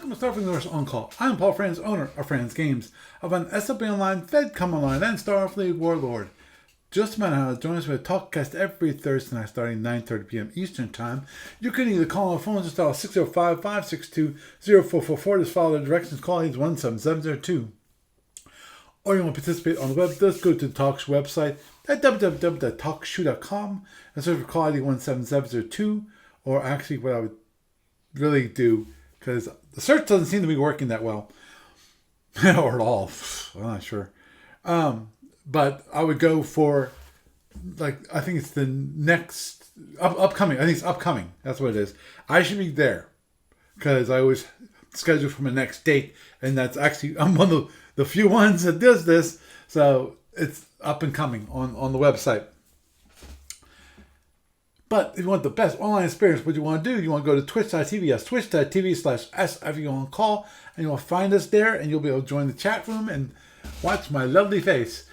Welcome to Starfleet Norse On Call. I'm Paul Franz, owner of Franz Games. I've on SFB Online, FedCom Online, and Starfleet Warlord. Just about how to join us with a talkcast every Thursday night starting 9:30 p.m. Eastern Time. You can either call on the phone just dial 605-562-0444. Just follow the directions. Call is 17702. Or you want to participate on the web, just go to the Talkshoe website at www.talkshoe.com and search for call ID 17702. Or actually what I would really do, because the search doesn't seem to be working that well. Or at all. I'm not sure. But I would go for, I think it's the next, upcoming. I think it's upcoming. That's what it is. I should be there. Because I always schedule for my next date. And that's actually, I'm one of the few ones that does this. So it's up and coming on the website. But if you want the best online experience, what you want to do, you want to go to twitch.tv. That's twitch.tv/SFUOnCall. And you'll find us there. And you'll be able to join the chat room and watch my lovely face.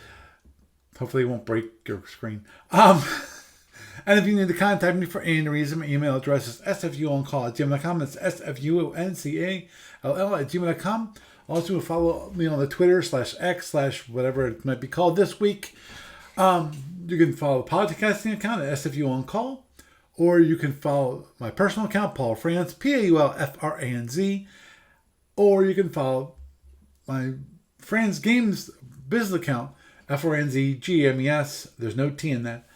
Hopefully it won't break your screen. And if you need to contact me for any reason, my email address is sfuoncall@gmail.com. That's sfuoncall@gmail.com. Also, follow me on the Twitter /X/ whatever it might be called this week. You can follow the podcasting account at sfuoncall. Or you can follow my personal account, Paul Franz, PaulFranz. Or you can follow my Franz Games business account, FRNZGMES. There's no T in that.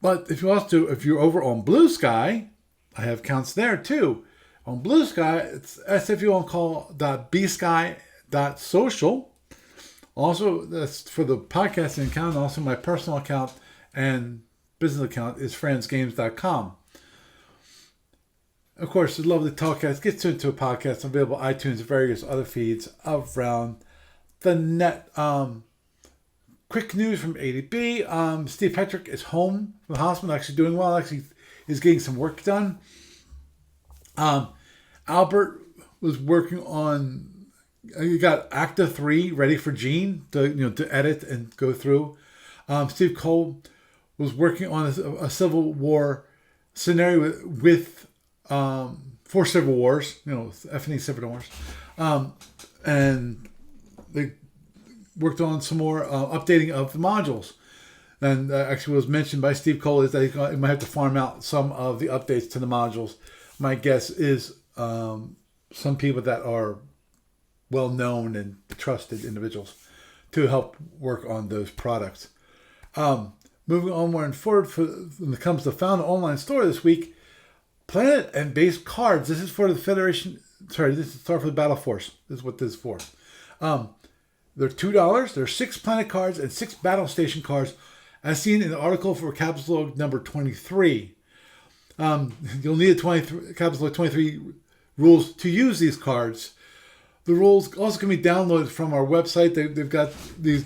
But if you're over on Blue Sky, I have accounts there too. On Blue Sky, it's sfuoncall.bsky.social. Also, that's for the podcasting account. Also, my personal account and business account is franzgames.com. Of course, the lovely talkcast gets into a podcast available on iTunes and various other feeds around the net. Quick news from ADB. Steve Petrick is home from the hospital, actually doing well. Actually, is getting some work done. Albert was working on. He got Acta 3 ready for Gene to edit and go through. Steve Cole was working on a Civil War scenario with for Civil Wars, F&E Civil Wars, and they worked on some more updating of the modules. And actually, what was mentioned by Steve Cole is that he might have to farm out some of the updates to the modules. My guess is some people that are well-known and trusted individuals to help work on those products. Moving onward and forward, when it comes to Found Online Store this week, Planet and Base cards. This is for the Federation. Sorry, this is for the Battle Force. This is what this is for. They're $2. There are 6 Planet cards and 6 Battle Station cards, as seen in the article for Capsule number 23. You'll need Capsule 23 rules to use these cards. The rules also can be downloaded from our website. They've got these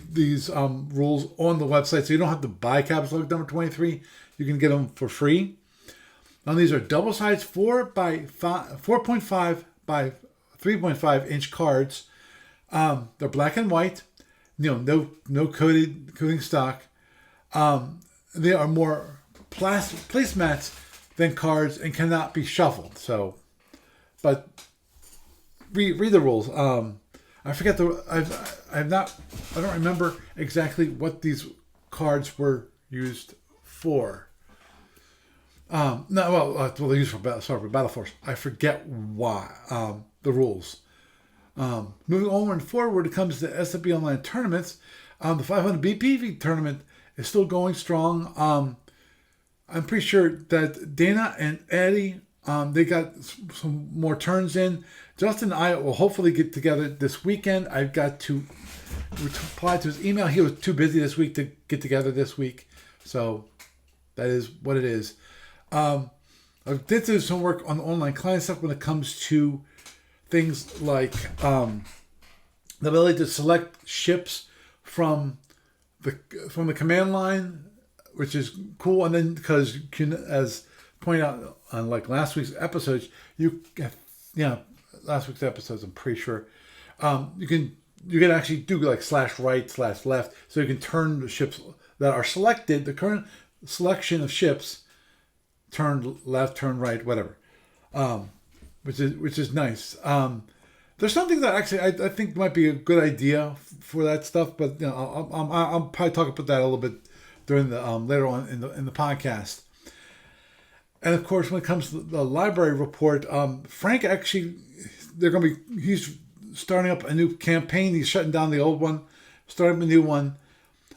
rules on the website, so you don't have to buy Capsule number 23. You can get them for free. Now these are double-sized 4.5 by 3.5 inch cards. They're black and white. No coding stock. They are more placemats than cards and cannot be shuffled. So, but read the rules. I forget I don't remember exactly what these cards were used for. They're used for Battle Force. I forget why. The rules. Moving onward and forward, when it comes to SFB Online tournaments, the 500 BPV tournament is still going strong. I'm pretty sure that Dana and Eddie, they got some more turns in. Justin and I will hopefully get together this weekend. I've got to reply to his email. He was too busy this week to get together this week. So that is what it is. I did do some work on the online client stuff when it comes to things like the ability to select ships from the command line, which is cool. And then because as pointed out on last week's episodes, last week's episodes, I'm pretty sure you can actually do /right/left, so you can turn the ships that are selected, the current selection of ships, turn left, turn right, whatever. which is nice. There's something that actually I think might be a good idea for that stuff, but I'll probably talk about that a little bit during the later on in the podcast. And of course, when it comes to the library report, Frank actually he's starting up a new campaign. He's shutting down the old one, starting a new one.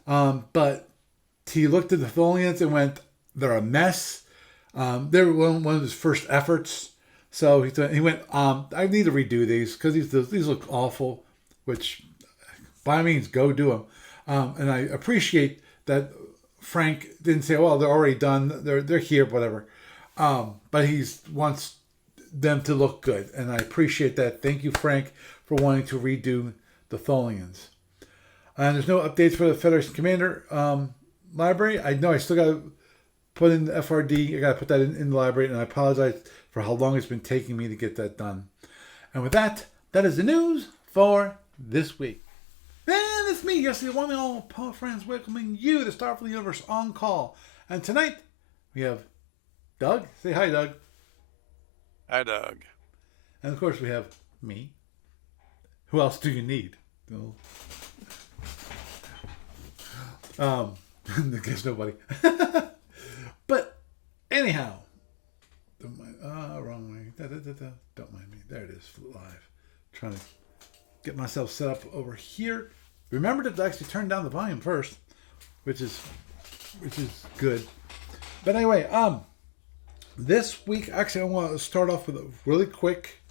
But he looked at the Tholians and went, "They're a mess." They were one of his first efforts. So he went, "I need to redo these because these look awful." Which, by all means, go do them. And I appreciate that Frank didn't say, "Well, they're already done. They're here, whatever." But he wants them to look good, and I appreciate that. Thank you, Frank, for wanting to redo the Tholians. And there's no updates for the Federation Commander library. I know I still got to put in the FRD. I got to put that in the library, and I apologize for how long it's been taking me to get that done. And with that, that is the news for this week. And it's me, yes, the one and all Paul friends, welcoming you to Starfleet Universe On Call. And tonight, we have Doug. Say hi, Doug. Hi, Doug. And of course, we have me. Who else do you need? I guess nobody. But anyhow, wrong way. Don't mind me. There it is, live. Trying to get myself set up over here. Remember to actually turn down the volume first, which is good. But anyway, this week actually I want to start off with a really quick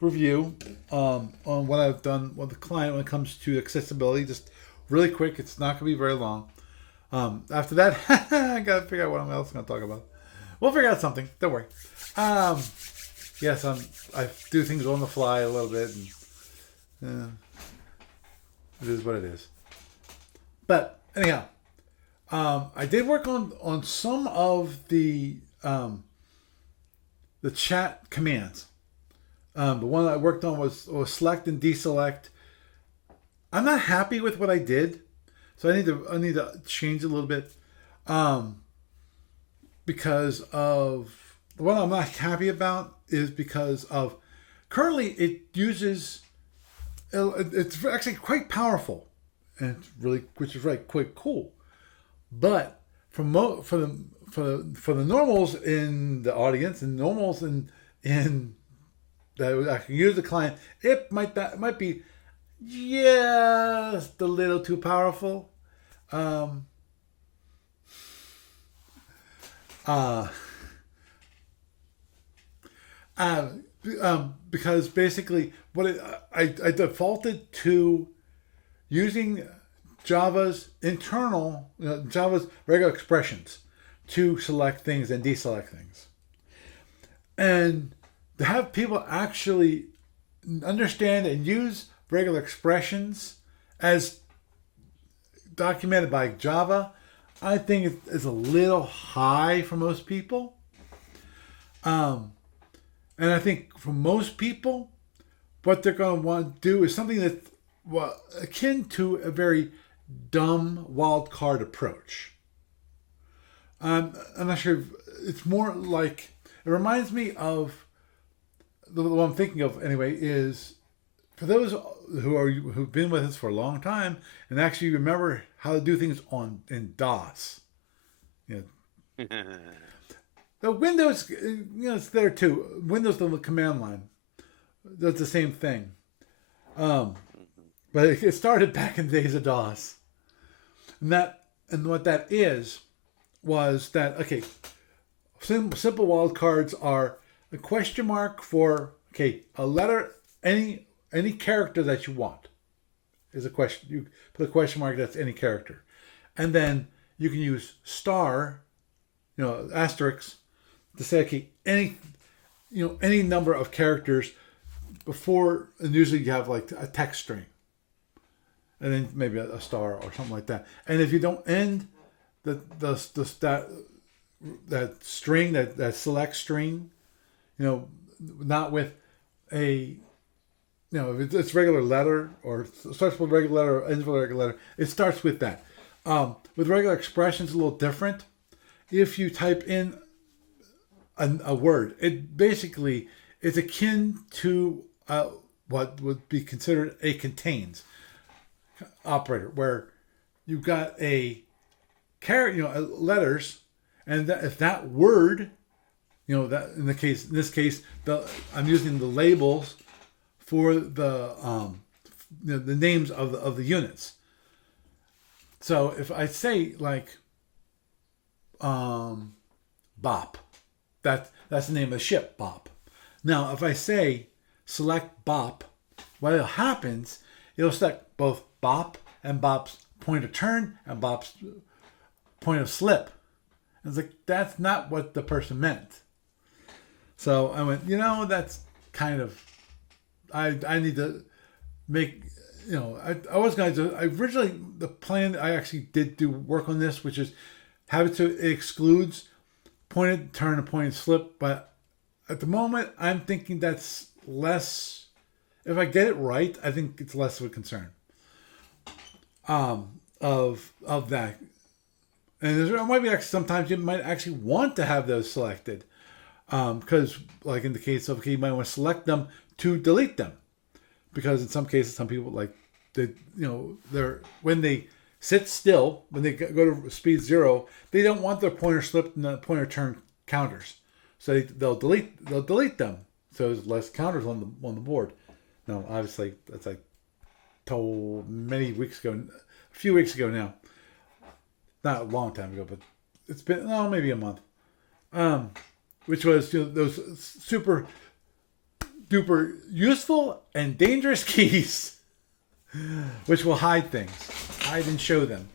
review on what I've done with the client when it comes to accessibility. Just really quick. It's not going to be very long. After that, I got to figure out what else I'm going to talk about. We'll figure out something. Don't worry. Yes, I do things on the fly a little bit, and it is what it is. But anyhow, I did work on some of the chat commands. The one I worked on was select and deselect. I'm not happy with what I did, so I need to change a little bit. Because of what I'm not happy about is because of currently it uses it's actually quite powerful and it's really, which is quite cool. But for the normals in the audience and normals in that I can use the client, it might be just a little too powerful. Because basically I defaulted to using Java's regular expressions to select things and deselect things. And to have people actually understand and use regular expressions as documented by Java, I think it's a little high for most people. And I think for most people, what they're going to want to do is something that's akin to a very dumb wildcard approach. I'm not sure. It's more like, it reminds me of, the one I'm thinking of anyway, is for those who've been with us for a long time and actually remember how to do things in DOS. The Windows, it's there too. Windows, the command line, does the same thing. But it started back in the days of DOS. And what that was that, okay, simple wildcards are a question mark for, a letter, any character that you want is a question. You put a question mark, that's any character. And then you can use star, asterisk, to say, any number of characters before, and usually you have like a text string. And then maybe a star or something like that. And if you don't end that string, that select string, not with if it's regular letter or starts with a regular letter or ends with a regular letter, it starts with that. With regular expressions, a little different. If you type in a word, it basically it's akin to what would be considered a contains operator, where you've got a letters, and if that word, that in this case, I'm using the labels for the names of the units. So if I say like BOP, that's the name of the ship, BOP. Now if I say select BOP, what happens, it'll select both BOP and BOP's point of turn and BOP's point of slip. And it's like, that's not what the person meant. So I went, that's kind of, I need to make, I was going to, originally, the plan, I actually did do work on this, which is have it so it excludes pointed turn and pointed slip. But at the moment, I'm thinking that's less, if I get it right, I think it's less of a concern of that. And there might be actually, sometimes you might actually want to have those selected. Because like in the case of, you might want to select them to delete them, because in some cases, some people they're when they sit still, when they go to speed 0, they don't want their pointer slipped and the pointer turn counters, so they'll delete them, so there's less counters on the board. Now, obviously, that's like told many weeks ago, a few weeks ago now, not a long time ago, but it's been maybe a month. Which was those super duper useful and dangerous keys, which will hide things, hide and show them,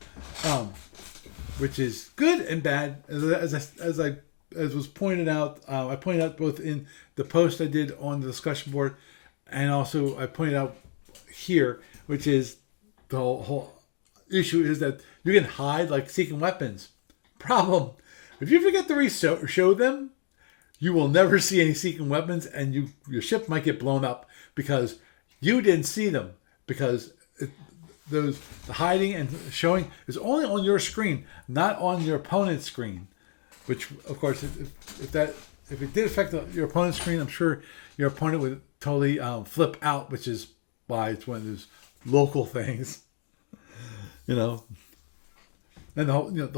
which is good and bad. As was pointed out, I pointed out both in the post I did on the discussion board, and also I pointed out here, which is the whole issue is that you can hide like seeking weapons. Problem: if you forget to show them, you will never see any seeking weapons, and your ship might get blown up because you didn't see them, because the hiding and showing is only on your screen, not on your opponent's screen. Which, of course, if it did affect your opponent's screen, I'm sure your opponent would totally flip out, which is why it's one of those local things, And the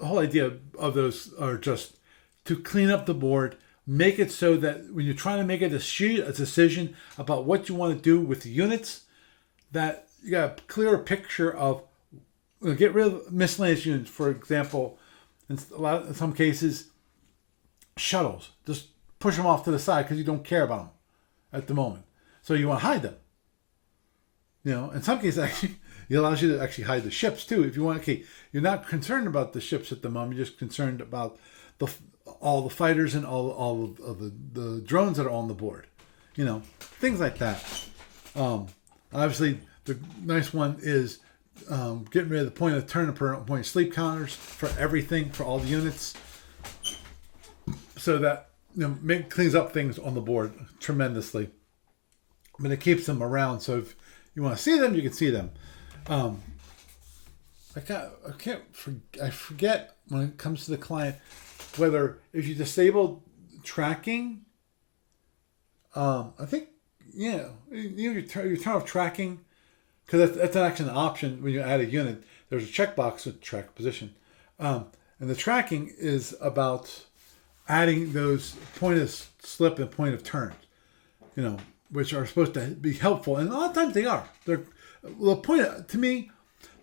whole idea of those are just to clean up the board, make it so that when you're trying to make a decision about what you want to do with the units, that you got a clearer picture of, get rid of miscellaneous units. For example, in some cases, shuttles. Just push them off to the side because you don't care about them at the moment. So you want to hide them. In some cases, actually, it allows you to actually hide the ships too. If you want, you're not concerned about the ships at the moment. You're just concerned about all the fighters and all of the drones that are on the board. Things like that. Obviously, the nice one is getting rid of the point of turn and point of sleep counters for everything, for all the units, so that cleans up things on the board tremendously. But it keeps them around, so if you want to see them, you can see them. I forget when it comes to the client whether if you disable tracking, I think you turn off tracking, because that's actually an option when you add a unit. There's a checkbox to track position, and the tracking is about adding those point of slip and point of turn, which are supposed to be helpful, and a lot of times they are. To me,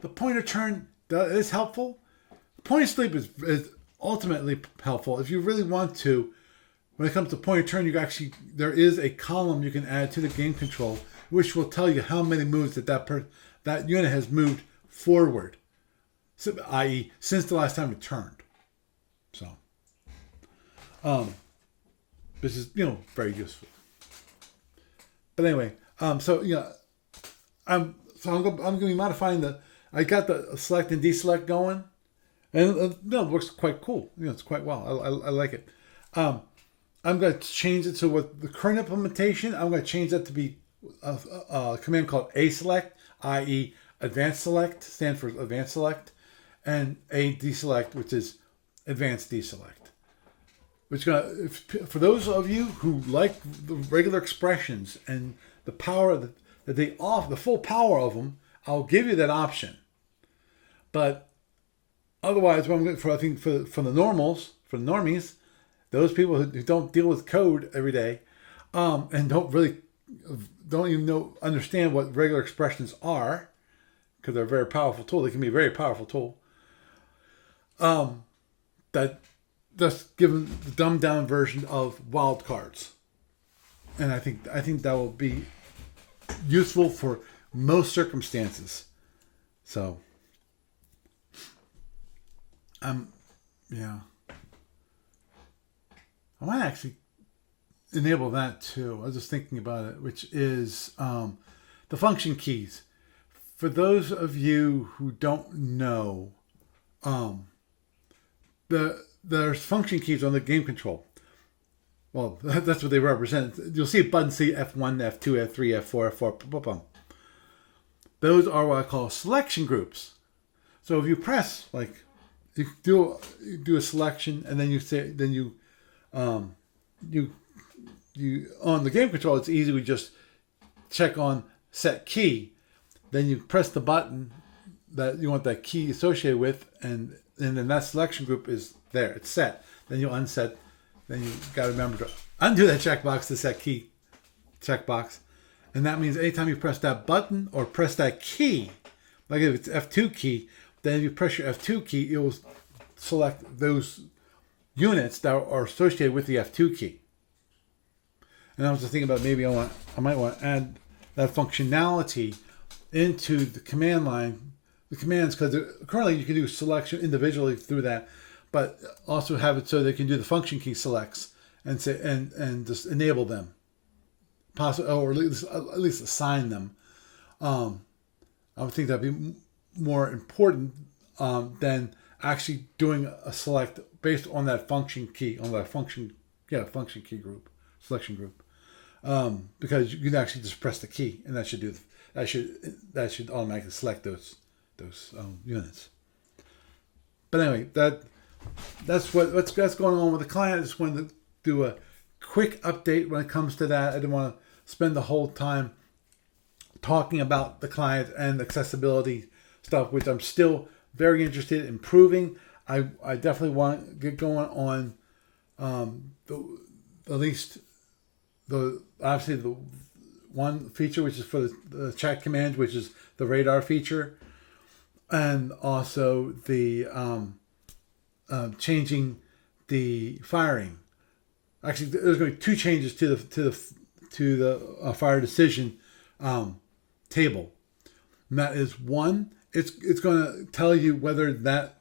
the point of turn is helpful. The point of sleep is ultimately helpful if you really want to. When it comes to point of turn, there is a column you can add to the game control, which will tell you how many moves that unit has moved forward, i.e., since the last time it turned. So, this is very useful. But anyway, I'm going to be modifying I got the select and deselect going, and it works quite cool. It's quite well. I like it. I'm going to change it to what the current implementation. I'm going to change that to be a command called aselect, i.e., advanced select, stands for advanced select, and a deselect, which is advanced deselect, which for those of you who like the regular expressions and the power that they offer, the full power of them, I'll give you that option. But otherwise, I think for the normals, for the normies, those people who don't deal with code every day, and don't even understand what regular expressions are, because they're a very powerful tool. They can be a very powerful tool. That just given the dumbed down version of wildcards, and I think that will be useful for most circumstances. So, yeah, I might actually enable that too. I was just thinking about it, which is the function keys. For those of you who don't know, there's function keys on the game control. Well, that's what they represent. You'll see a button, see F1, F2, F3, F4, F4. Those are what I call selection groups. So if you press, like, you do a selection, and then you on the game control, it's easy. We just check on set key. Then you press the button that you want that key associated with, and then that selection group is there. It's set. Then you unset. Then you got to remember to undo that checkbox, the set key checkbox. And that means anytime you press that button or press that key, like if it's F2 key, then if you press your F2 key, it will select those units that are associated with the F2 key. And I was just thinking about maybe I might want to add that functionality into the command line, the commands, because currently you can do selection individually through that, but also have it so they can do the function key selects and say and just enable them, possibly, or at least assign them. I would think that'd be more important than actually doing a select based on that function key, function key group, selection group, because you can actually just press the key and that should automatically select those units. But anyway, that's what's going on with the client. I just wanted to do a quick update when it comes to that. I didn't want to spend the whole time talking about the client and accessibility stuff, which I'm still very interested in improving. I definitely want to get going on at least the one feature, which is for the chat command, which is the radar feature, and also the changing the firing. Actually, there's going to be two changes to the fire decision table, and that is one. It's going to tell you whether that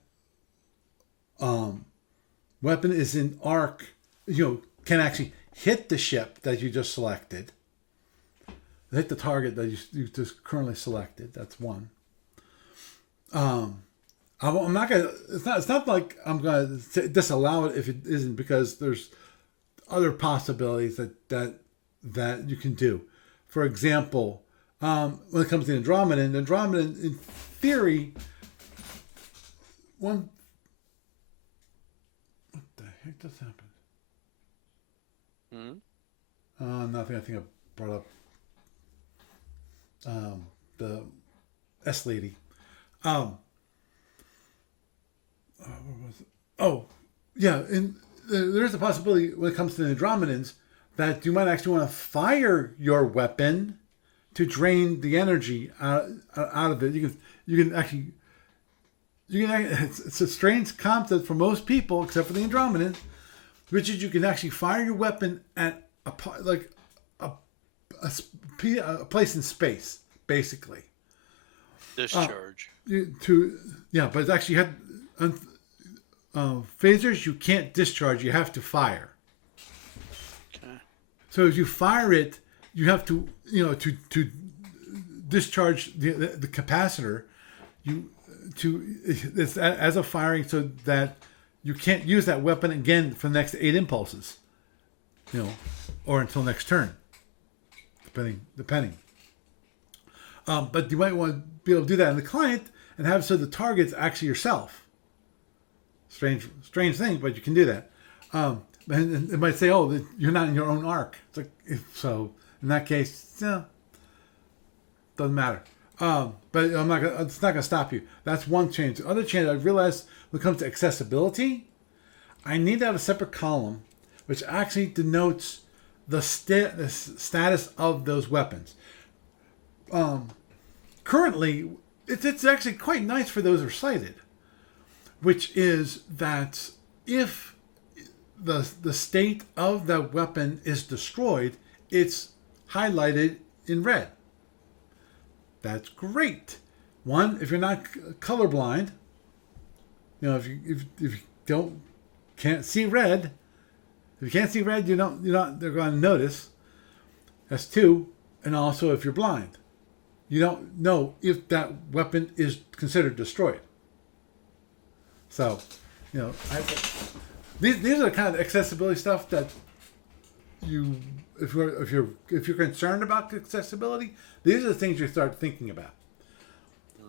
weapon is in arc, can actually hit the ship that you just selected, hit the target that you just currently selected. That's one. I'm not gonna. It's not like I'm gonna disallow it if it isn't, because there's other possibilities that you can do. For example, when it comes to Andromedan in theory, what the heck just happened? Nothing. I think I brought up the S lady. What was it? Oh, yeah. And there's a possibility when it comes to the Andromedans that you might actually want to fire your weapon to drain the energy out of it. You can actually. It's a strange concept for most people, except for the Andromedans, which is you can actually fire your weapon at a place in space, basically. Discharge. But it's actually phasers you can't discharge. You have to fire. Okay. So if you fire it, you have to to discharge the capacitor. It's as a firing, so that you can't use that weapon again for the next 8 impulses, or until next turn, depending. But you might want to be able to do that in the client and have so the target's actually yourself. Strange thing, but you can do that. And it might say, "Oh, you're not in your own arc." It's like so. In that case, yeah, doesn't matter. But I'm not. It's not gonna stop you. That's one change. The other change I realized when it comes to accessibility, I need to have a separate column, which actually denotes the status of those weapons. Currently, it's actually quite nice for those who are sighted, which is that if the state of the weapon is destroyed, it's highlighted in red. That's great. One, if you're not colorblind, if you don't can't see red, if you can't see red, you're not they're going to notice. That's two, and also if you're blind, you don't know if that weapon is considered destroyed. So, these are the kind of accessibility stuff that you, if you're concerned about accessibility, these are the things you start thinking about.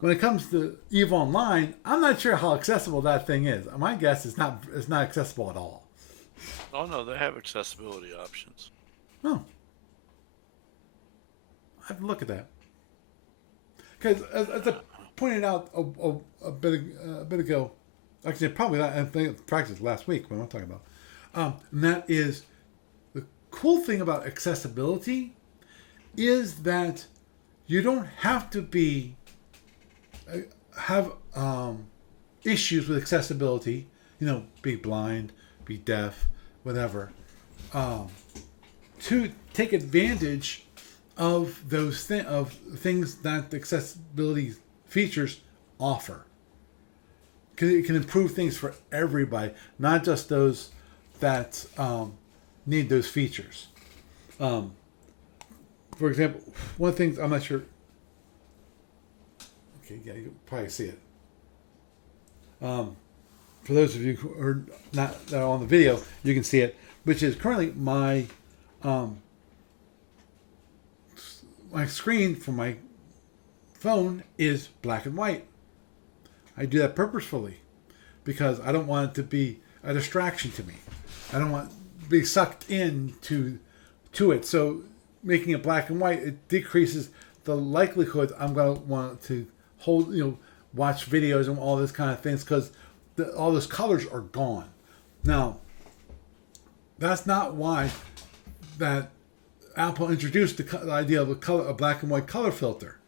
When it comes to EVE Online, I'm not sure how accessible that thing is. My guess is it's not accessible at all. Oh no, they have accessibility options. Oh, I have to look at that. Because as I pointed out a bit ago, actually probably not, I think practice last week when I'm talking about, and that is the cool thing about accessibility is that you don't have to have issues with accessibility. Be blind, be deaf, whatever, to take advantage of of things that accessibility features offer. It can improve things for everybody, not just those that need those features. For example, one thing I'm not sure. Okay, yeah, you can probably see it. For those of you who are not on the video, you can see it, which is currently my my screen for my phone is black and white. I do that purposefully because I don't want it to be a distraction to me. I don't want to be sucked into it. So making it black and white, it decreases the likelihood I'm going to want to watch videos and all this kind of things because all those colors are gone. Now, that's not why that Apple introduced the idea of a black and white color filter.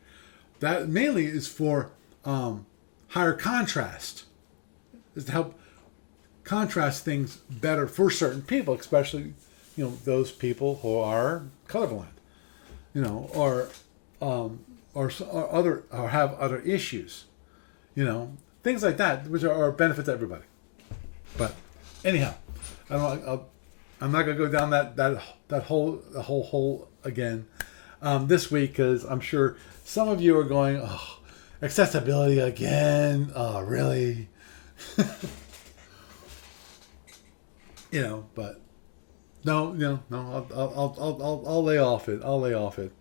That mainly is for higher contrast, is to help contrast things better for certain people, especially those people who are colorblind, or have other issues, things like that, which are a benefit to everybody. But anyhow, I'm not gonna go down that whole hole again this week because I'm sure some of you are going, oh, accessibility again. Oh, really? But no. I'll lay off it. I'll lay off it.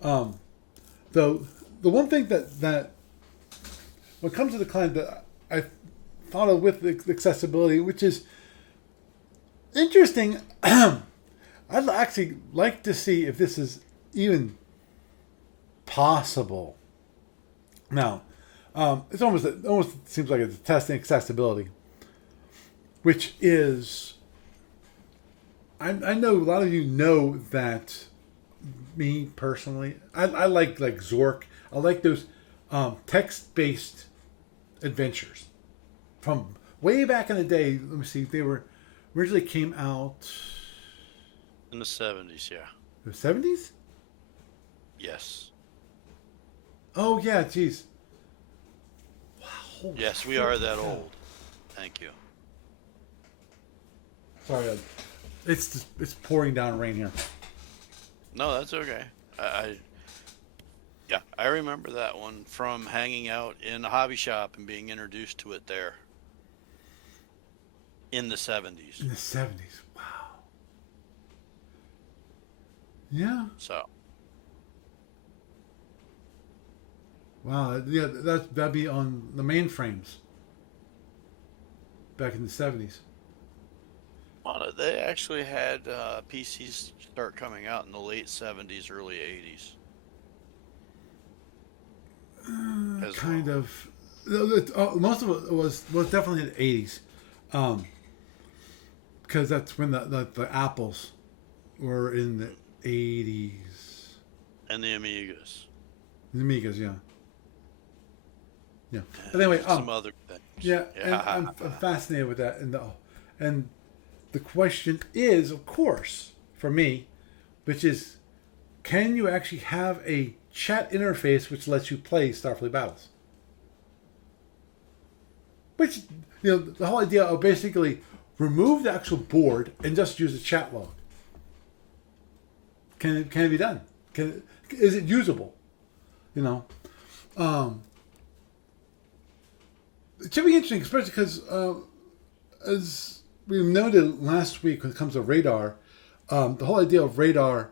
Though the one thing that when it comes to the client that I thought of with the accessibility, which is interesting, I'd actually like to see if this is even possible. Now, it almost seems like it's testing accessibility, which is, I know a lot of you know that me personally, I like Zork. I like those text-based adventures from way back in the day. Let me see, they were originally came out in the 70s. Yeah. The 70s? Yes. Oh yeah, geez. Wow. Yes, we are that old. Thank you. Sorry, it's pouring down rain here. No, that's okay. I remember that one from hanging out in a hobby shop and being introduced to it there in the 70s. In the 70s, wow. Yeah. So. Wow, yeah, that'd be on the mainframes back in the 70s. They actually had PCs start coming out in the late 70s, early 80s as Kind well. of. Most of it was definitely in the 80s, because that's when the Apples were in the 80s. And the Amigas The Amigas, yeah, yeah. But and anyway, some other things. yeah, and Yeah. I'm fascinated with that, and the question is, of course, for me, which is, can you actually have a chat interface which lets you play Starfleet battles? Which, the whole idea of basically remove the actual board and just use a chat log. Can it be done? Is it usable? You know, um, it should be interesting, especially because as we noted last week when it comes to radar, the whole idea of radar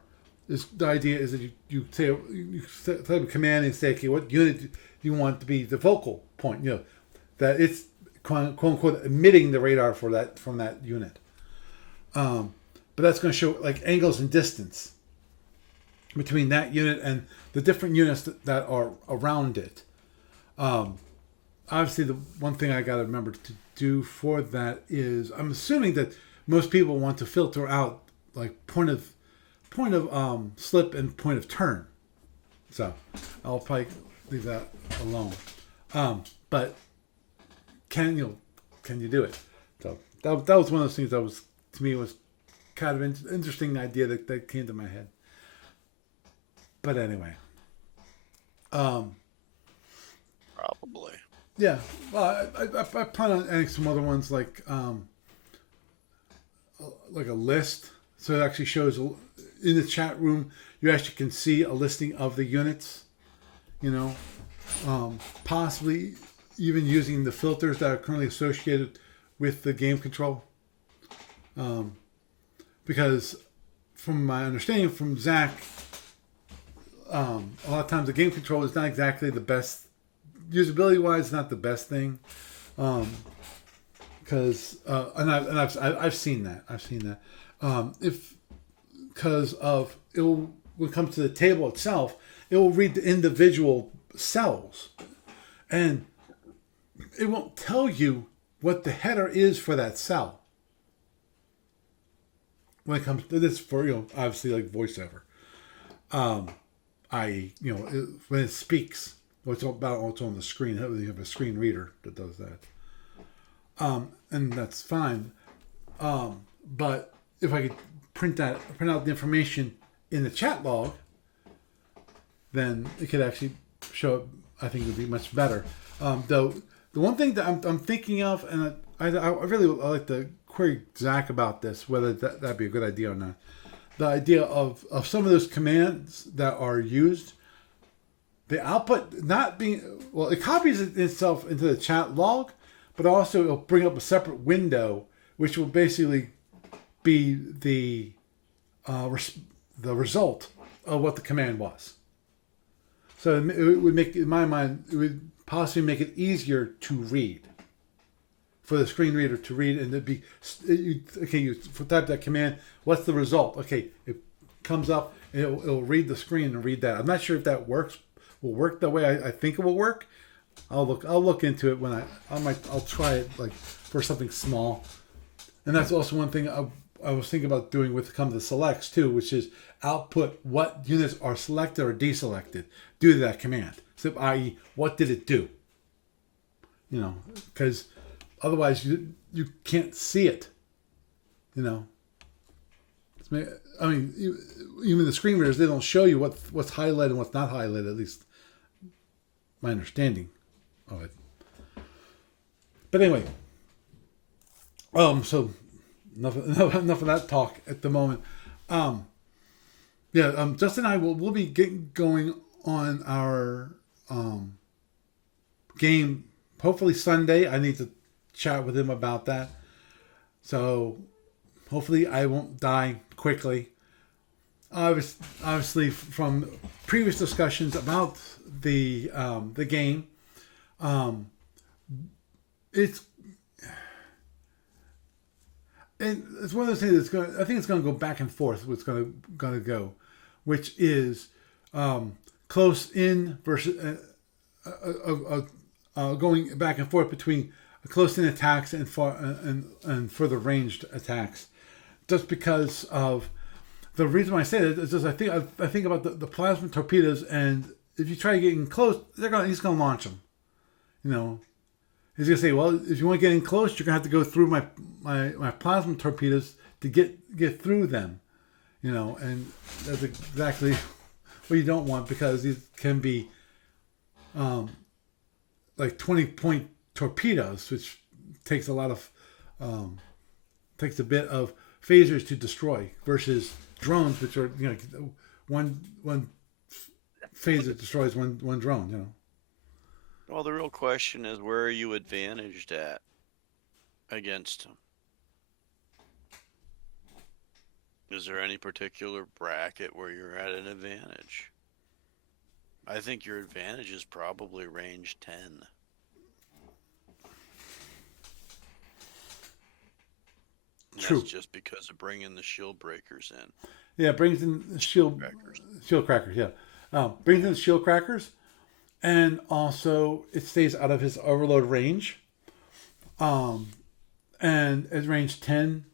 is the idea is that you say you type a command and say, okay, what unit do you want to be the focal point? That it's quote unquote emitting the radar for that from that unit. But that's going to show like angles and distance between that unit and the different units that are around it. Obviously, the one thing I got to remember to do for that is I'm assuming that most people want to filter out like point of slip and point of turn. So I'll probably leave that alone. But can you do it? So that was one of those things that was to me was kind of interesting idea that came to my head. But anyway, Probably. yeah. Well, I plan on adding some other ones like a list, so it actually shows in the chat room. You actually can see a listing of the units. You know, possibly even using the filters that are currently associated with the game control. Because from my understanding from Zach, a lot of times the game control is not exactly the best usability wise. Not the best thing, because I've seen that. If because of it'll when it comes to the table itself, it will read the individual cells, and it won't tell you what the header is for that cell. When it comes to this, for obviously like voiceover, when it speaks, what's about what's on the screen. You have a screen reader that does that, and that's fine. But if I could print out the information in the chat log, then it could actually show up. I think it would be much better. Though the one thing that I'm thinking of, and I really would like to query Zach about this, whether that'd be a good idea or not. The idea of some of those commands that are used, the output not being it copies itself into the chat log, but also it'll bring up a separate window, which will basically be the result of what the command was. So it would make, in my mind, it would possibly make it easier to read for the screen reader to read, and you type that command. What's the result? Okay, it comes up and it'll read the screen and read that. I'm not sure if that will work the way I think it will work. I'll look into it when I'll try it like for something small, and that's also one thing I was thinking about doing with come to selects too, which is output what units are selected or deselected due to that command. So, i.e., what did it do? Because otherwise you can't see it. I mean, even the screen readers, they don't show you what's highlighted and what's not highlighted. At least my understanding of it. But anyway, so enough of that talk at the moment. Justin and I will be getting going on our game hopefully Sunday. I need to chat with him about that. So hopefully I won't die quickly. Obviously, from previous discussions about the game, it's and it's one of those things that's going. I think it's going to go back and forth. What's going to go, which is close in versus going back and forth between close in attacks and far and further ranged attacks, just because of the reason why I say that is just I think about the plasma torpedoes, and if you try to get in close, he's gonna launch them. You know, he's gonna say, well, if you want to get in close, you're gonna have to go through my plasma torpedoes to get through them. You know, and that's exactly what you don't want, because these can be like 20-point torpedoes, which takes a lot of takes a bit of phasers to destroy, versus drones, which are, one phaser destroys one drone. Well, the real question is, where are you advantaged at against him? Is there any particular bracket where you're at an advantage? I think your advantage is probably range 10. True. That's just because of bringing the shield breakers in. Yeah, brings in the shield crackers. Yeah, brings in the shield crackers, and also it stays out of his overload range. And at range 10,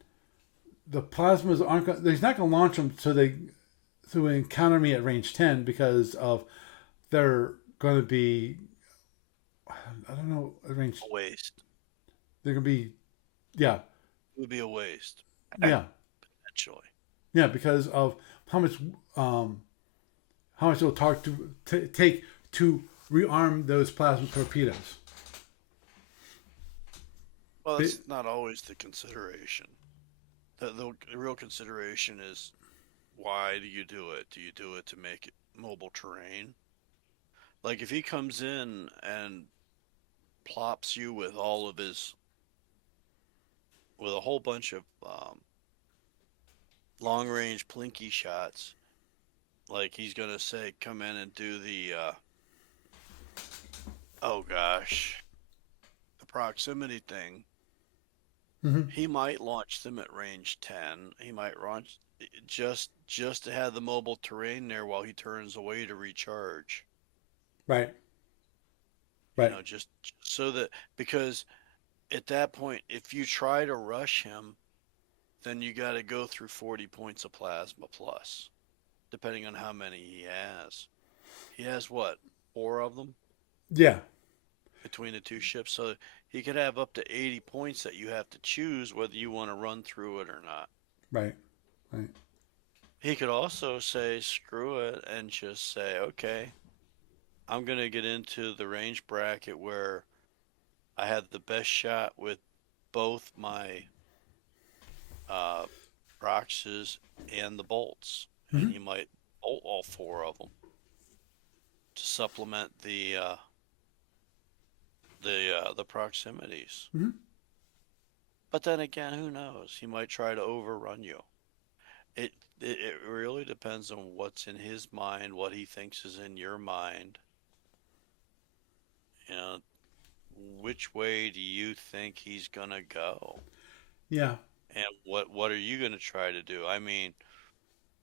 the plasmas aren't. He's not going to launch them to encounter me at range 10, because of they're going to be. I don't know, at range. A waste. They're going to be, yeah. It would be a waste. Yeah. Potentially. Yeah, because of how much it'll take to rearm those plasma torpedoes. Well, that's not always the consideration. The real consideration is, why do you do it? Do you do it to make it mobile terrain? Like, if he comes in and plops you with a whole bunch of long range plinky shots, like he's gonna say, come in and do the the proximity thing. Mm-hmm. He might launch them at range 10. He might launch just to have the mobile terrain there while he turns away to recharge. Right. Right. Just so that, because at that point, if you try to rush him, then you got to go through 40 points of plasma plus, depending on how many he has. He has what, 4 of them? Yeah. Between the two ships, so he could have up to 80 points that you have to choose whether you want to run through it or not. Right. Right. He could also say, screw it, and just say, okay, I'm going to get into the range bracket where I had the best shot with both my proxies and the bolts. Mm-hmm. And he might bolt all 4 of them to supplement the proximities. Mm-hmm. But then again, who knows? He might try to overrun you. It really depends on what's in his mind, what he thinks is in your mind. Which way do you think he's gonna go? Yeah. And what are you gonna try to do? I mean,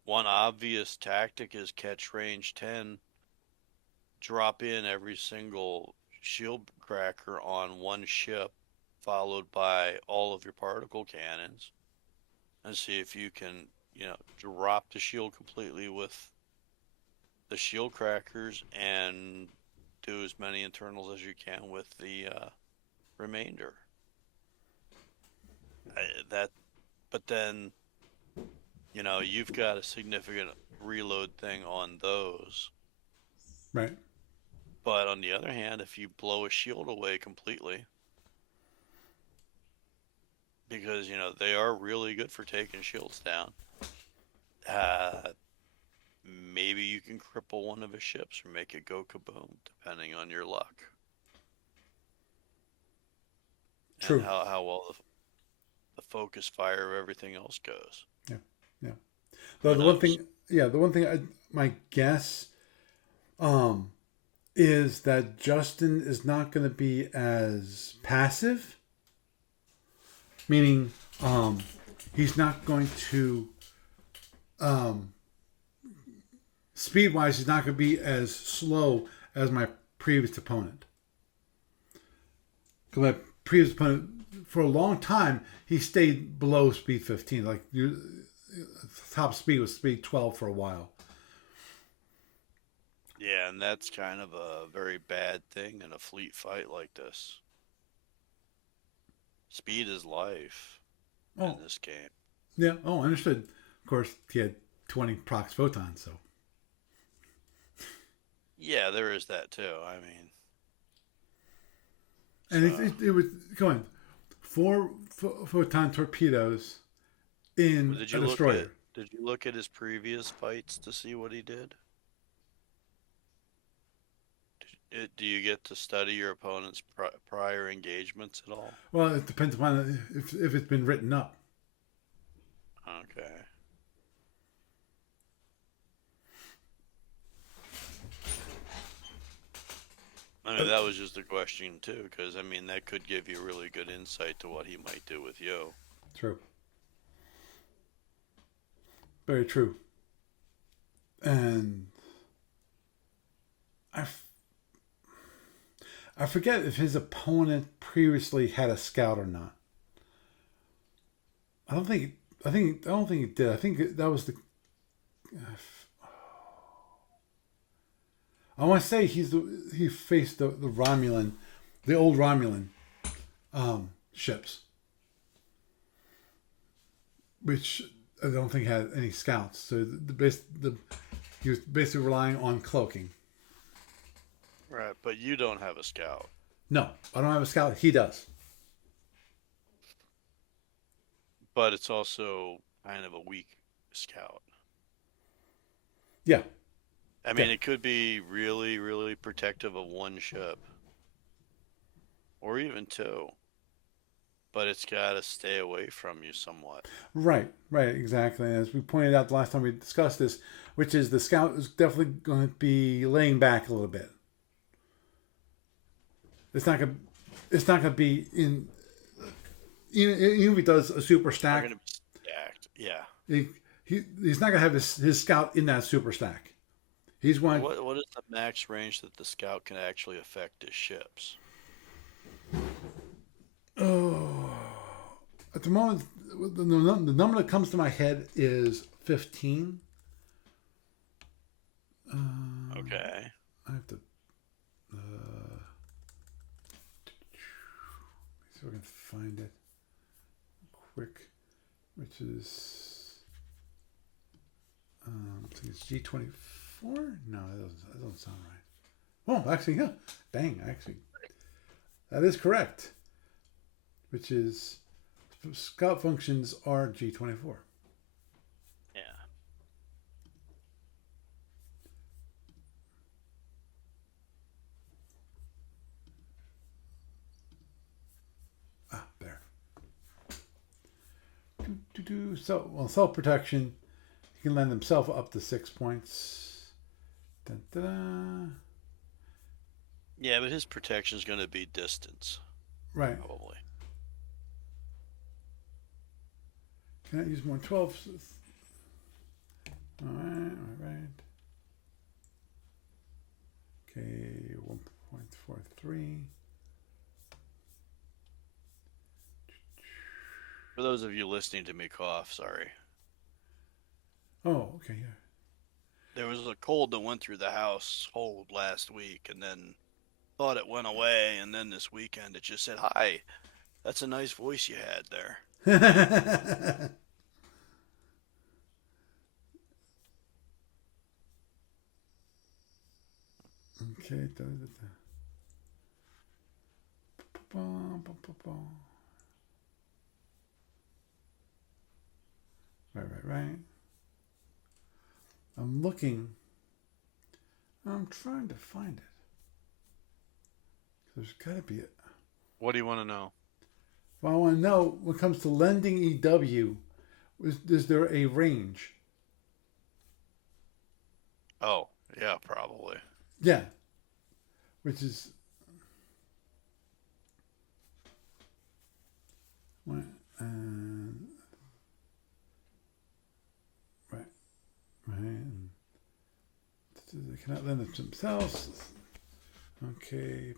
one obvious tactic is catch range 10, drop in every single shield cracker on one ship, followed by all of your particle cannons, and see if you can, drop the shield completely with the shield crackers and do as many internals as you can with the remainder. But then, you've got a significant reload thing on those. Right. But on the other hand, if you blow a shield away completely, because, they are really good for taking shields down, maybe you can cripple one of his ships or make it go kaboom, depending on your luck. True. And how well the focus fire of everything else goes. Yeah. Yeah. The one thing, my guess is that Justin is not going to be as passive. Meaning, he's not going to, speed wise, he's not going to be as slow as my previous opponent. Because my previous opponent, for a long time, he stayed below speed 15. Like, top speed was speed 12 for a while. Yeah, and that's kind of a very bad thing in a fleet fight like this. Speed is life Oh, in this game. yeah. Oh, understood. Of course, he had 20 procs photons, so. Yeah, there is that too. I mean, And so it was going 4 photon torpedoes in did a you look at destroyer. his previous fights to see what he did? Do you get to study your opponent's prior engagements at all? Well, it depends upon if it's been written up. Okay. I mean, that was just a question too, because I mean, that could give you really good insight to what he might do with you. True. Very true. And I, I forget if his opponent previously had a scout or not. I don't think. I don't think he did. I think that was the. I want to say he faced the Romulan, the old Romulan, ships, which I don't think had any scouts. So he was basically relying on cloaking. Right, but you don't have a scout. No, I don't have a scout. He does. But it's also kind of a weak scout. Yeah, I yeah, mean, it could be really, really protective of one ship, or even two, but it's got to stay away from you somewhat. right, right, exactly. As we pointed out the last time we discussed this, which is the scout is definitely going to be laying back a little bit. It's not gonna. It's not gonna be in. Even if he does a super It's not stack, going to be stacked. Yeah. he's not gonna have his scout in that super stack. He's going. What is the max range that the scout can actually affect his ships? Oh, at the moment, the number that comes to my head is 15. Okay. I have to. See if I can find it quick, which is. I think it's G24. No, that doesn't sound right. Oh, actually, yeah. Dang, actually, that is correct. Which is scout functions are G24. Yeah. Ah, there. So, well, self protection. He can lend himself up to 6 points. Dun, dun, dun. Yeah, but his protection is going to be distance, Right. probably. Can I use more 12? All right. Okay, 1.43. For those of you listening to me cough, sorry. Oh, okay, yeah. There was a cold that went through the household last week, and then thought it went away, and then this weekend it just said, "Hi, that's a nice voice you had there." Okay. Right. I'm looking. I'm trying to find it. There's got to be it. What do you want to know? Well, I want to know when it comes to lending EW, is there a range? Oh, yeah, probably. Yeah, which is cannot lend it themselves. Okay,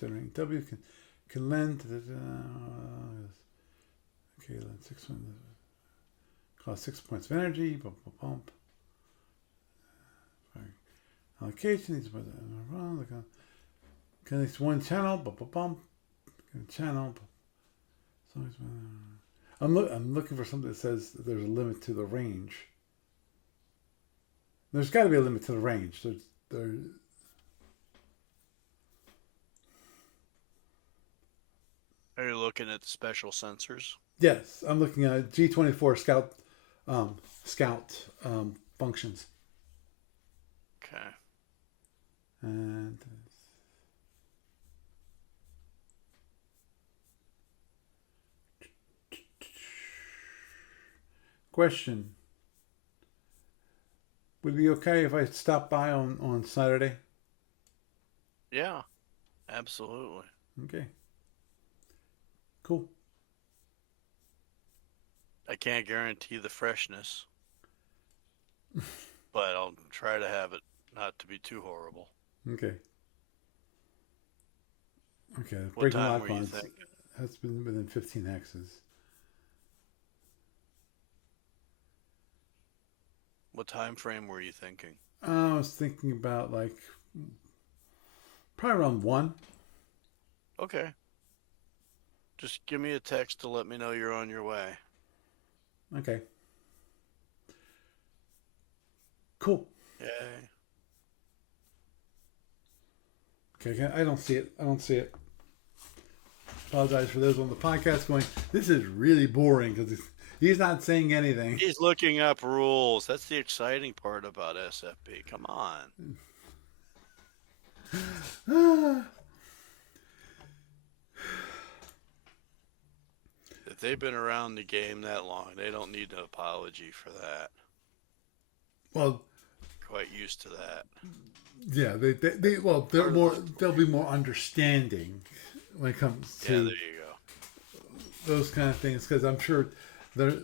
generating W can lend. Okay, lend 6 points. Cost 6 points of energy. Allocation needs connects one channel. Channel. I'm looking for something that says that there's a limit to the range. There's got to be a limit to the range. Are you looking at the special sensors? Yes, I'm looking at G24 Scout functions. Okay. And question: would it be okay if I stopped by on Saturday? Yeah, absolutely. Okay. Cool. I can't guarantee the freshness, but I'll try to have it not to be too horrible. Okay. Okay. What Breaking time lock were you lines thinking? has been within 15 hexes. What time frame were you thinking? I was thinking about like probably around 1. Okay. Just give me a text to let me know you're on your way. Okay. Cool. Yay. Okay, I don't see it. Apologize for those on the podcast going, this is really boring because he's not saying anything. He's looking up rules. That's the exciting part about SFP. Come on. If they've been around the game that long, they don't need an apology for that. Well, Quite used to that. yeah, they'll be more understanding when it comes to Yeah, there you go. those kind of things because I'm sure it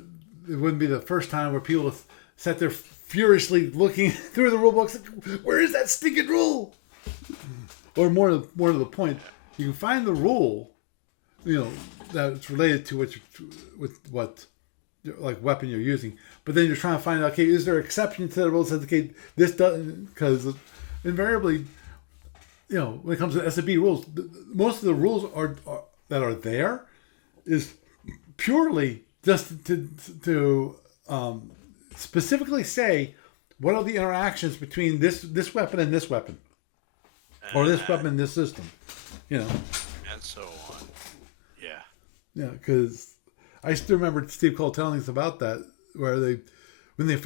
wouldn't be the first time where people sat there furiously looking through the rule books. Where is that stinking rule? Or more to the point, you can find the rule, that's related to what like weapon you're using, but then you're trying to find out, okay, is there an exception to the rule that says, okay, this doesn't, because invariably, when it comes to SFB rules, most of the rules that are there is purely just to specifically say what are the interactions between this weapon and this weapon, or this weapon and this system, and so on. Yeah. Yeah, because I still remember Steve Cole telling us about that, where when they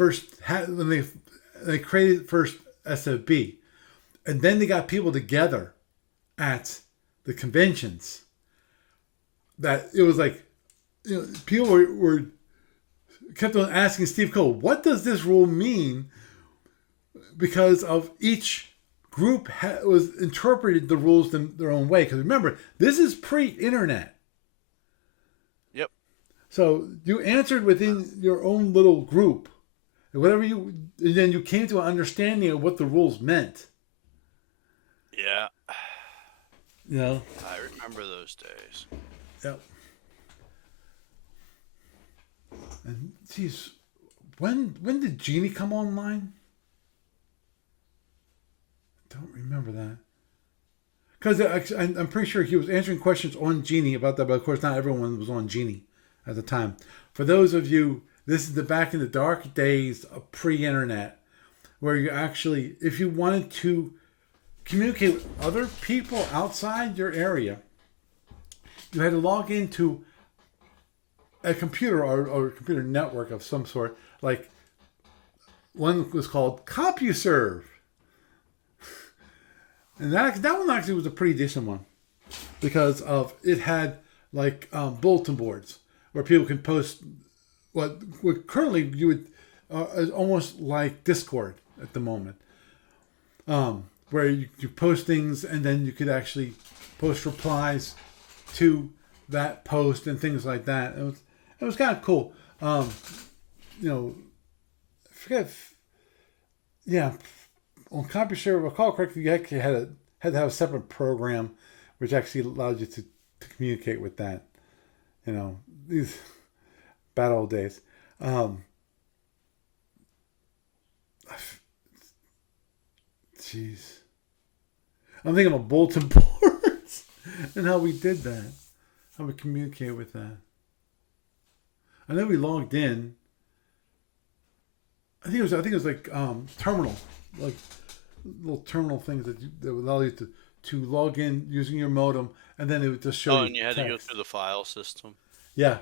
created first SFB, and then they got people together at the conventions, that it was like, people were kept on asking Steve Cole, what does this rule mean? Because of each group was interpreted the rules in their own way. Because remember, this is pre-internet. Yep. So you answered within your own little group, and then you came to an understanding of what the rules meant. Yeah. I remember those days. Yep. And geez, when did Genie come online? I don't remember that. Because I'm pretty sure he was answering questions on Genie about that, but of course not everyone was on Genie at the time. For those of you, this is back in the dark days of pre-internet, where you actually, if you wanted to communicate with other people outside your area, you had to log into a computer or a computer network of some sort. Like one was called CompuServe, and that one actually was a pretty decent one because of it had like bulletin boards where people can post what currently you would is almost like Discord at the moment, where you post things and then you could actually post replies to that post and things like that. It was kind of cool. I forget. Yeah, on CompuServe, if I recall correctly, you actually had to have a separate program, which actually allowed you to communicate with that. You know, these bad old days. Um, Jeez, I'm thinking of bulletin boards and how we did that, how we communicate with that. I know we logged in. I think it was like terminal, like little terminal things that would allow you to log in using your modem, and then it would just show Oh, you and you had to go text. through the file system. Yeah,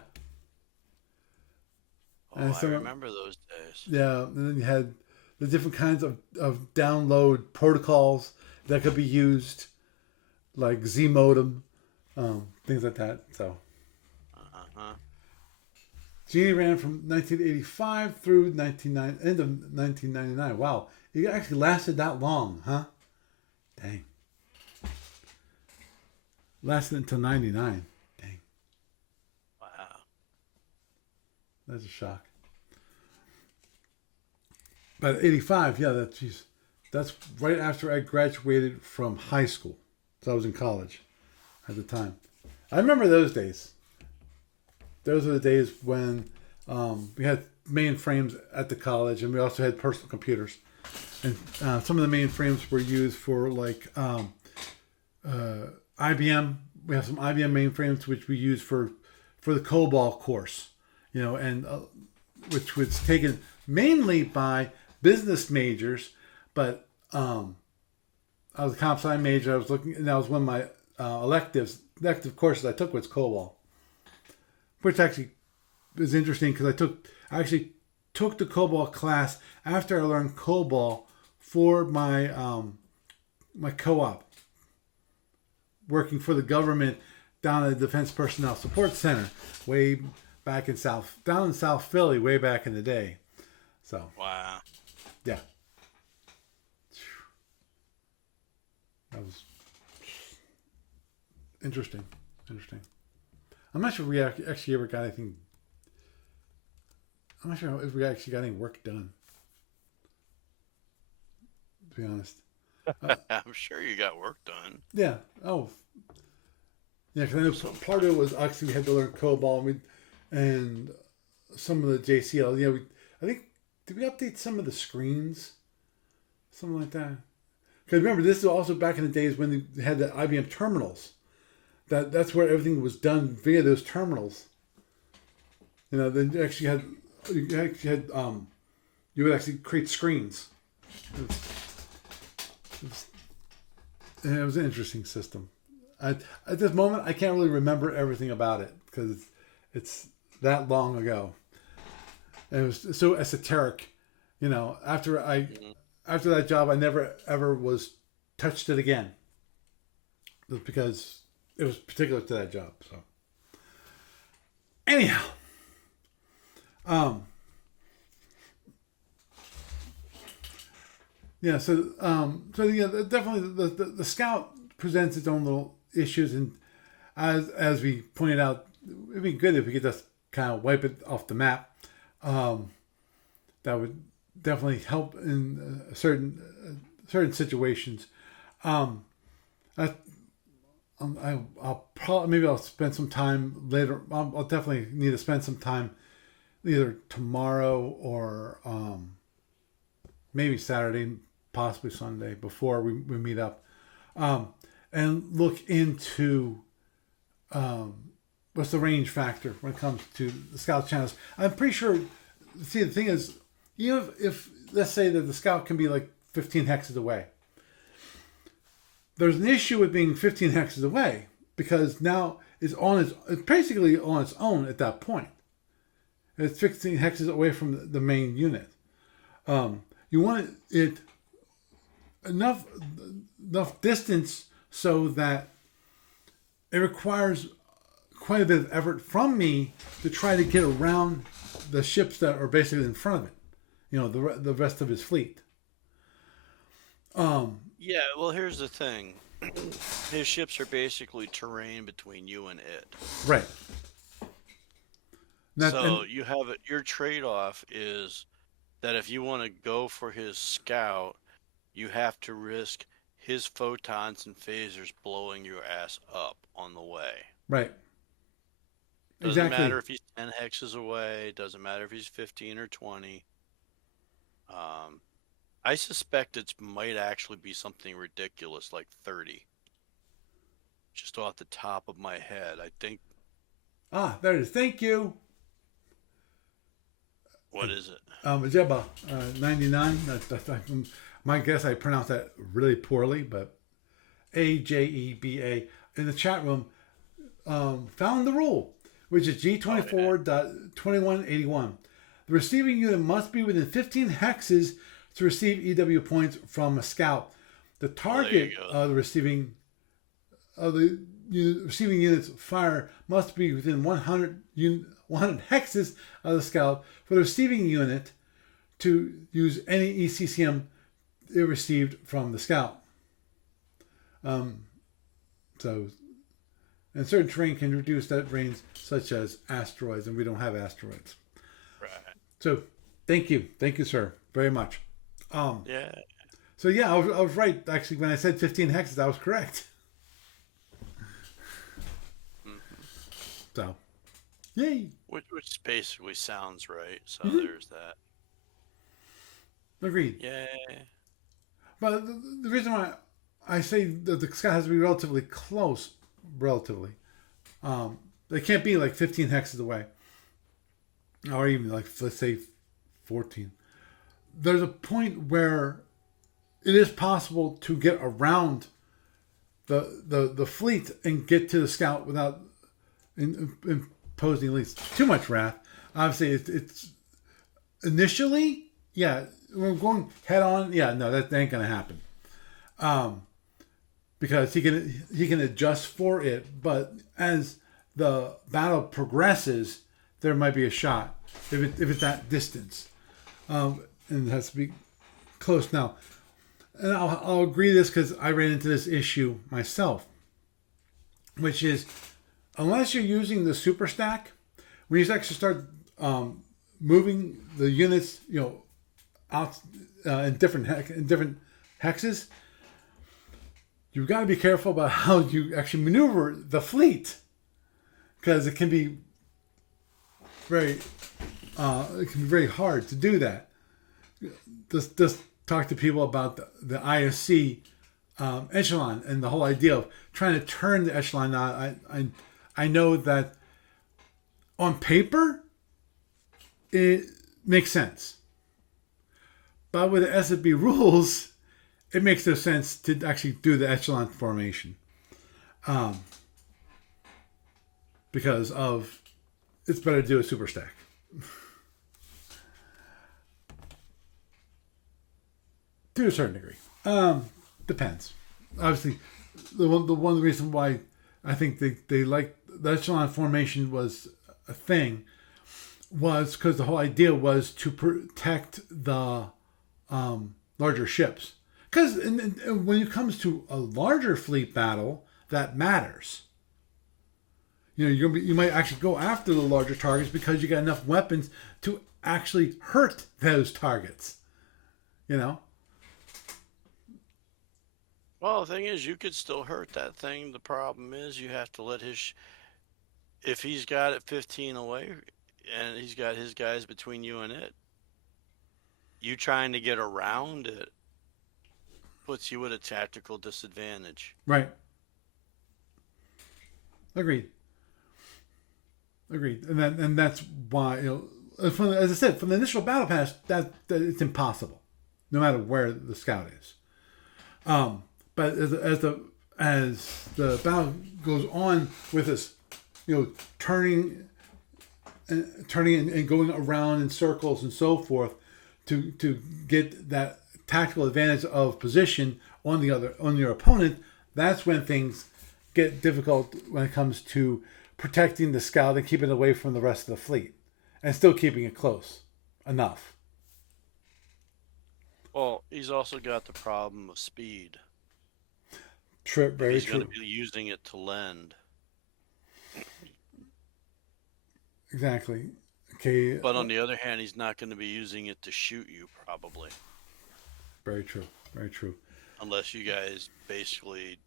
Oh, and I some remember those days. yeah, and then you had the different kinds of download protocols that could be used, like Z modem, things like that. So Uh-huh. Genie ran from 1985 through end of 1999. Wow, it actually lasted that long, huh? Dang, lasted until 99. Dang, Wow. that's a shock. But 85, yeah, that's right after I graduated from high school. So I was in college at the time. I remember those days. Those are the days when we had mainframes at the college, and we also had personal computers. And some of the mainframes were used for like IBM. We have some IBM mainframes which we use for the COBOL course, and which was taken mainly by business majors, but I was a comp sci major. I was looking, and that was one of my elective courses I took was COBOL, which actually is interesting because I actually took the COBOL class after I learned COBOL for my co-op, working for the government down at the Defense Personnel Support Center, way back down in South Philly, way back in the day. So Wow. yeah, that was interesting. Interesting. I'm not sure if we actually ever got anything. I'm not sure if we actually got any work done. To be honest. I'm sure you got work done. Yeah. Oh. Yeah, because I know part of it was actually we had to learn COBOL and some of the JCL. Yeah, I think did we update some of the screens, something like that. Because remember, this is also back in the days when they had the IBM terminals. That's where everything was done via those terminals. Then you would actually create screens. It was an interesting system. At this moment, I can't really remember everything about it because it's that long ago. And it was so esoteric. Mhm. After that job, I never ever was touched it again. Just because it was particular to that job. So anyhow, um, yeah. So yeah, definitely the scout presents its own little issues, and as we pointed out, it'd be good if we could just kind of wipe it off the map. That would definitely help in certain situations. Um, I, I'll probably maybe I'll spend some time later. I'll definitely need to spend some time either tomorrow or maybe Saturday, possibly Sunday before we meet up, um, and look into what's the range factor when it comes to the scout channels. I'm pretty sure. See, the thing is, if let's say that the scout can be like 15 hexes away, there's an issue with being 15 hexes away because now it's basically on its own at that point. It's 15 hexes away from the main unit. You want it enough distance so that it requires quite a bit of effort from me to try to get around the ships that are basically in front of it. The rest of his fleet. Yeah, well, here's the thing. His ships are basically terrain between you and it. Right. So you have it. Your trade-off is that if you want to go for his scout, you have to risk his photons and phasers blowing your ass up on the way. Right. Doesn't Exactly. matter if he's 10 hexes away, doesn't matter if he's 15 or 20. Um, I suspect it might actually be something ridiculous like 30. Just off the top of my head, I think. Ah, there it is. Thank you. What is it? Ajeba, 99. My guess I pronounced that really poorly, but Ajeba in the chat room found the rule, which is G24.2181. The receiving unit must be within 15 hexes to receive EW points from a scout. The target of the receiving unit's fire must be within 100 hexes of the scout for the receiving unit to use any ECCM it received from the scout. So, and certain terrain can reduce that range, such as asteroids, and we don't have asteroids. Right. So, thank you, sir, very much. Yeah. So yeah, I was right actually when I said 15 hexes. I was correct. Mm-hmm. So, yay! Which basically sounds right. So Mm-hmm. there's that. Agreed. Yeah. But the reason why I say that the scout has to be relatively close, they can't be like 15 hexes away, or even like let's say 14. There's a point where it is possible to get around the fleet and get to the scout without imposing at least too much wrath. Obviously, it's initially, yeah, we're going head on. Yeah, no, that ain't gonna happen. Because he can adjust for it, but as the battle progresses, there might be a shot if it's that distance, and it has to be close now. And I'll agree this because I ran into this issue myself, which is unless you're using the super stack, when you actually start moving the units, out in different hexes, you've got to be careful about how you actually maneuver the fleet, because it can be very hard to do that. Just talk to people about the ISC echelon and the whole idea of trying to turn the echelon. I know that on paper it makes sense, but with the SFB rules, it makes no sense to actually do the echelon formation, because of it's better to do a super stack. To a certain degree, depends. Obviously, the one reason why I think they like the echelon formation was a thing was because the whole idea was to protect the larger ships. Because when it comes to a larger fleet battle, that matters. You might actually go after the larger targets because you got enough weapons to actually hurt those targets. Well, the thing is, you could still hurt that thing. The problem is, you have to let if he's got it 15 away, and he's got his guys between you and it, you trying to get around it puts you at a tactical disadvantage. Right. Agreed. And that's why as I said, from the initial battle pass, that it's impossible, no matter where the scout is. But as the battle goes on with this, turning and going around in circles and so forth, to get that tactical advantage of position on your opponent, that's when things get difficult when it comes to protecting the scout and keeping it away from the rest of the fleet, and still keeping it close enough. Well, he's also got the problem of speed. True, very he's true. going to be using it to lend. Exactly. Okay. But on the other hand, he's not going to be using it to shoot you, probably. Very true. Very true. Unless you guys basically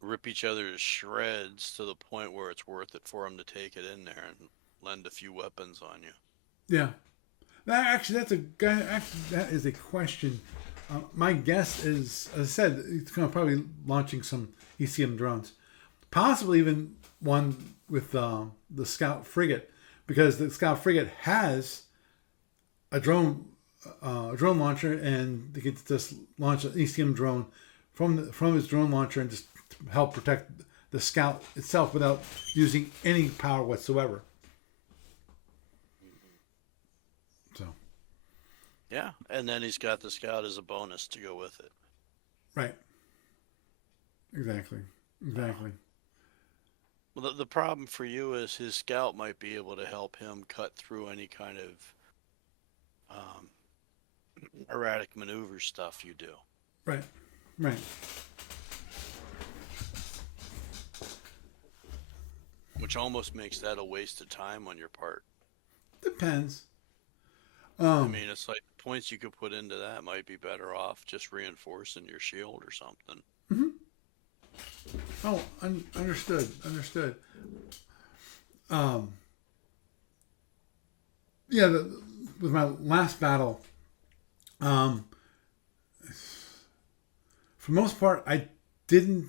rip each other to shreds to the point where it's worth it for them to take it in there and lend a few weapons on you. Yeah. That's a guy. Actually, that is a question. My guess is, as I said, it's going to probably launching some ECM drones, possibly even one with the Scout frigate, because the Scout frigate has a drone launcher, and they could just launch an ECM drone from his drone launcher and just help protect the Scout itself without using any power whatsoever. So, Yeah, and then he's got the Scout as a bonus to go with it. right, exactly, exactly. Well, the problem for you is his Scout might be able to help him cut through any kind of um, erratic maneuver stuff you do. Right, right. Which almost makes that a waste of time on your part. Depends. I mean, it's like the points you could put into that might be better off just reinforcing your shield or something. Mm-hmm. Oh, understood. Understood. Um, yeah, with my last battle, um, for the most part, I didn't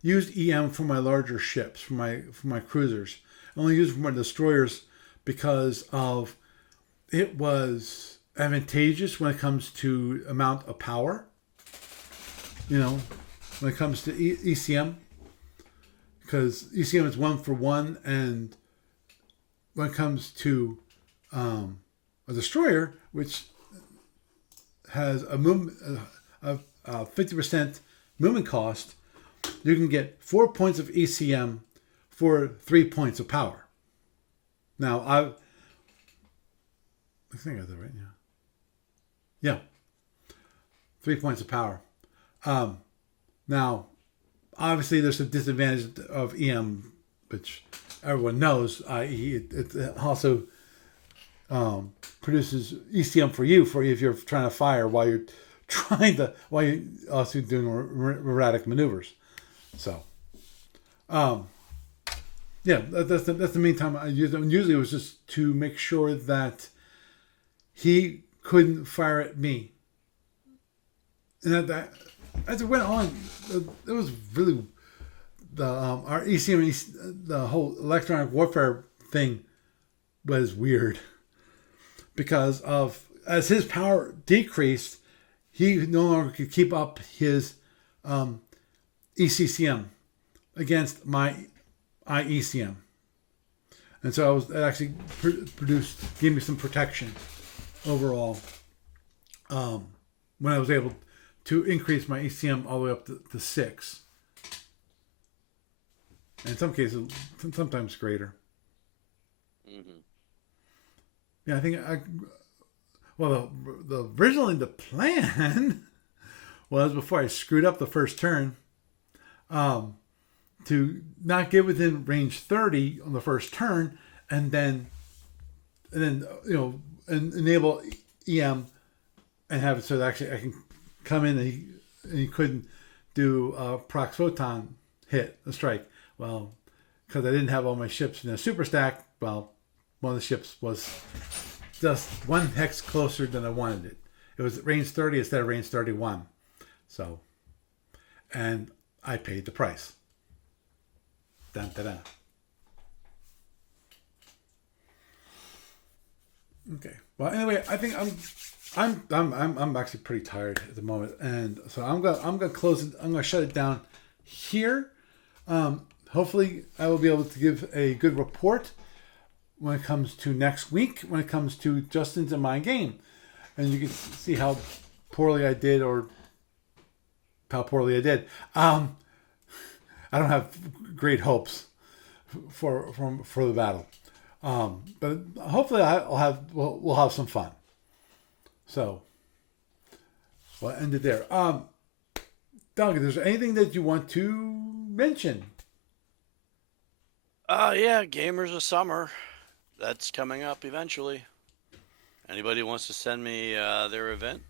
use EM for my larger ships, for my cruisers. I only used it for my destroyers because of it was advantageous when it comes to amount of power. You know, when it comes to ECM, because ECM is 1-for-1, and when it comes to a destroyer, which has a movement, a 50% movement cost, you can get 4 points of ECM for 3 points of power. Now, I think I got that right now. Yeah, 3 points of power. Now, obviously, there's a disadvantage of EM, which everyone knows, i.e., it also produces ECM for you if you're trying to fire while you're also doing erratic maneuvers. So, yeah, that's the main time I use it. Usually, it was just to make sure that he couldn't fire at me, and that as it went on, it was really our ECM, the whole electronic warfare thing was weird because of as his power decreased, he no longer could keep up his ECCM against my IECM, and so it actually gave me some protection overall when I was able to increase my ECM all the way up to 6. In some cases, sometimes greater. Mm-hmm. Yeah, I think originally the plan was, before I screwed up the first turn, to not get within range 30 on the first turn, and then and enable EM and have it so that actually I can come in and he couldn't do a prox photon hit, a strike. Well, because I didn't have all my ships in a super stack, well, one of the ships was just one hex closer than I wanted it. It was range 30 instead of range 31. So, and I paid the price. Dun, dun, dun. Okay. Well, anyway, I think I'm actually pretty tired at the moment, and so I'm gonna close it. I'm gonna shut it down here. Hopefully, I will be able to give a good report when it comes to next week, when it comes to Justin's and my game, and you can see how poorly I did or how poorly I did. I don't have great hopes for the battle. But hopefully we'll have some fun. So we'll end it there. Doug, is there anything that you want to mention? Yeah, Gamers of Summer. That's coming up eventually. Anybody wants to send me their event,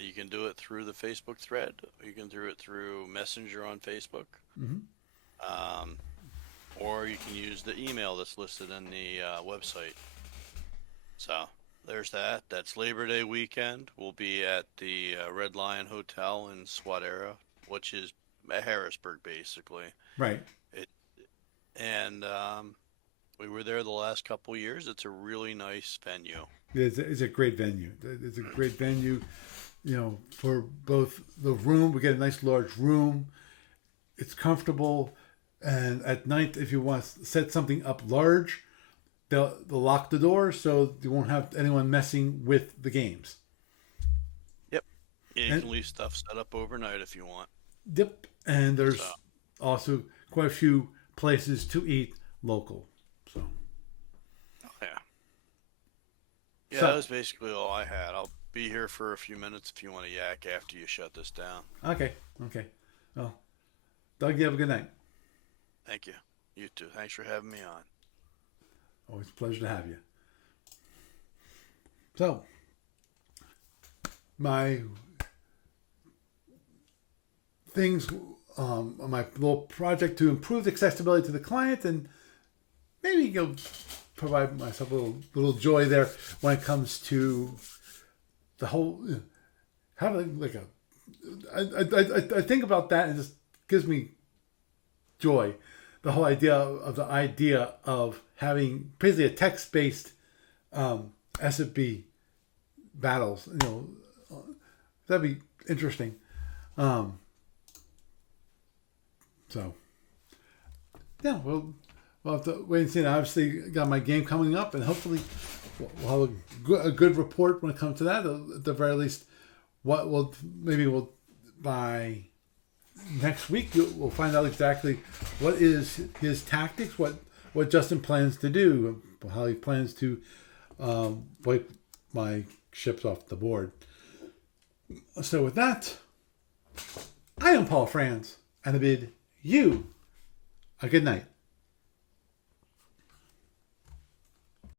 you can do it through the Facebook thread. You can do it through Messenger on Facebook. Mm-hmm. Um, or you can use the email that's listed in the website. So there's that. That's Labor Day weekend. We'll be at the Red Lion Hotel in Swadera, which is Harrisburg, basically. Right. It and we were there the last couple years. It's a really nice venue. It's a great venue. It's a great venue, for both the room. We get a nice large room. It's comfortable. And at night, if you want to set something up large, they'll lock the door so you won't have anyone messing with the games. Yep. Yeah, you And, can leave stuff set up overnight if you want. yep. And So, there's also quite a few places to eat local. So, yeah. Yeah, that so was basically all I had. I'll be here for a few minutes if you want to yak after you shut this down. okay. Well, Doug, you have a good night. Thank you. You too. Thanks for having me on. Always a pleasure to have you. So, my things, my little project to improve accessibility to the client, and maybe provide myself a little joy there when it comes to the whole having like I think about that and it just gives me joy. The whole idea of having basically a text based SFB battles. That'd be interesting. So yeah, we'll have to wait and see. And obviously, got my game coming up, and hopefully, we'll have a good report when it comes to that. At the very least, we'll by next week we'll find out exactly what is his tactics, what Justin plans to do, how he plans to wipe my ships off the board. So with that, I am Paul Franz, and I bid you a good night.